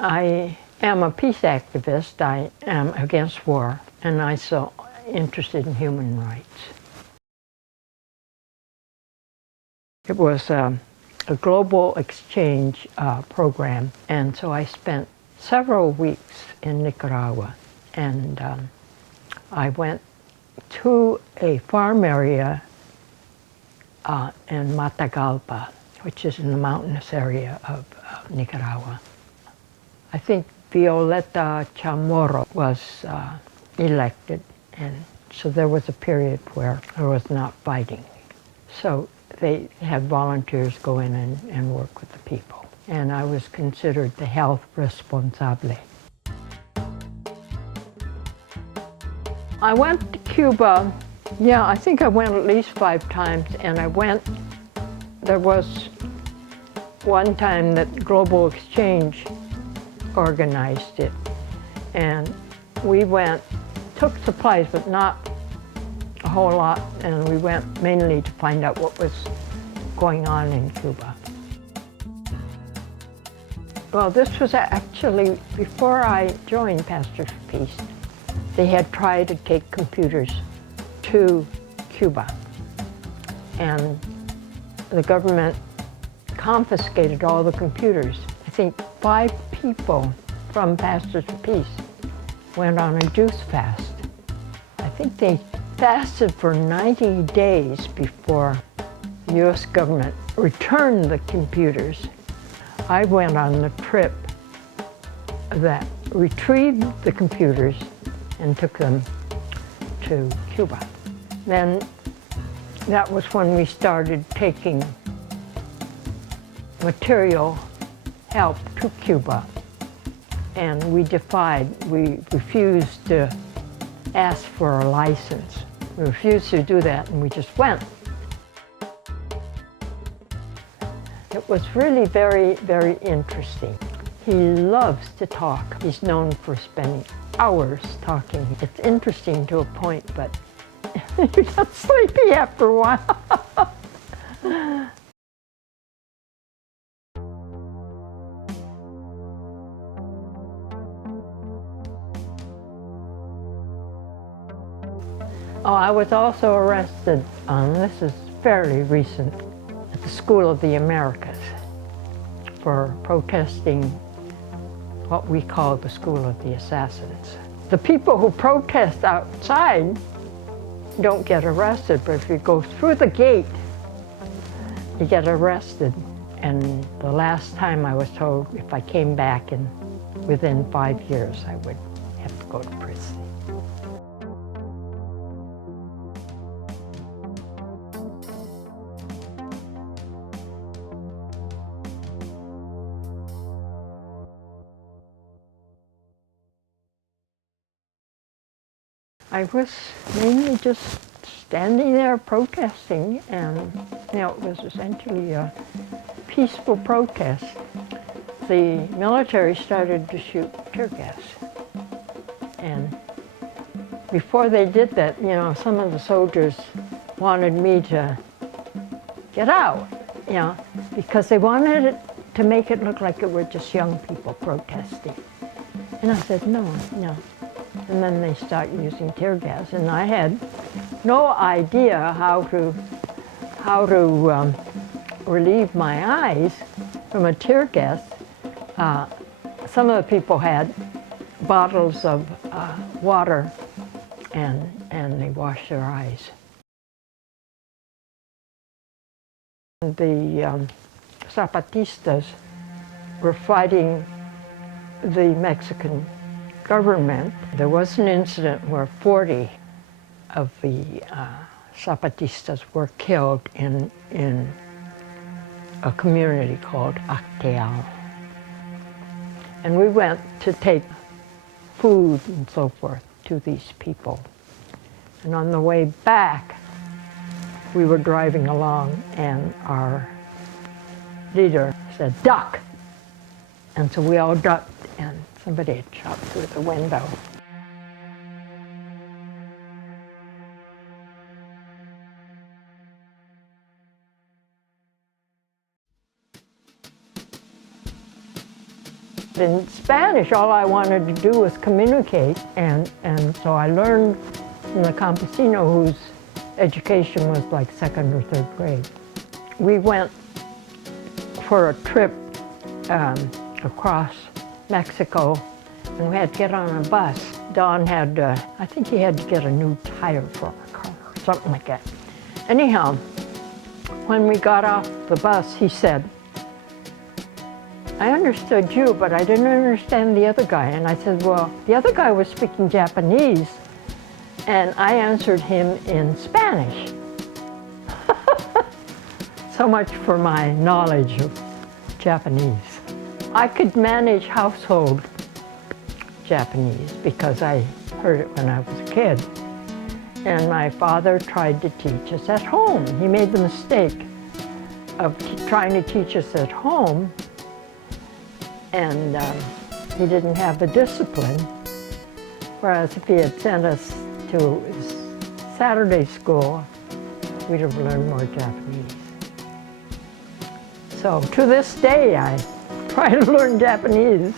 I am a peace activist. I am against war, and I'm so interested in human rights. It was a global exchange program, and so I spent several weeks in Nicaragua, and I went to a farm area in Matagalpa, which is in the mountainous area of Nicaragua. I think Violeta Chamorro was elected, and so there was a period where there was not fighting. So they had volunteers go in and work with the people. And I was considered the health responsable. I went to Cuba, yeah, I think I went at least 5 times, and there was one time that Global Exchange organized it, and we took supplies, but not a whole lot, and we went mainly to find out what was going on in Cuba. Well, this was actually before I joined Pastors for Peace. They had tried to take computers to Cuba, and the government confiscated all the computers. I think 5 people from Pastors for Peace went on a juice fast. I think they fasted for 90 days before the U.S. government returned the computers. I went on the trip that retrieved the computers and took them to Cuba. Then that was when we started taking material help to Cuba, and we refused to ask for a license. We refused to do that, and we just went. It was really very, very interesting. He loves to talk. He's known for spending hours talking. It's interesting to a point, but you get sleepy after a while. Oh, I was also arrested, this is fairly recent, at the School of the Americas for protesting what we call the School of the Assassins. The people who protest outside don't get arrested, but if you go through the gate, you get arrested. And the last time I was told if I came back within 5 years, I would have to go to prison. I was mainly just standing there protesting, and it was essentially a peaceful protest. The military started to shoot tear gas, and before they did that, some of the soldiers wanted me to get out, because they wanted it to make it look like it were just young people protesting. And I said, no. And then they start using tear gas, and I had no idea how to relieve my eyes from a tear gas. Some of the people had bottles of water, and they washed their eyes. The Zapatistas were fighting the Mexican government. There was an incident where 40 of the Zapatistas were killed in a community called Acteal. And we went to take food and so forth to these people. And on the way back, we were driving along, and our leader said, "Duck!" And so we all ducked, and somebody had shot through the window. In Spanish, all I wanted to do was communicate, and so I learned from the campesino whose education was like second or third grade. We went for a trip across Mexico, and we had to get on a bus. Don had, I think he had to get a new tire for our car, or something like that. Anyhow, when we got off the bus, he said, I understood you, but I didn't understand the other guy. And I said, well, the other guy was speaking Japanese, and I answered him in Spanish. So much for my knowledge of Japanese. I could manage household Japanese because I heard it when I was a kid. And my father tried to teach us at home. He made the mistake of trying to teach us at home, and he didn't have the discipline. Whereas if he had sent us to Saturday school, we'd have learned more Japanese. So to this day, I try to learn Japanese.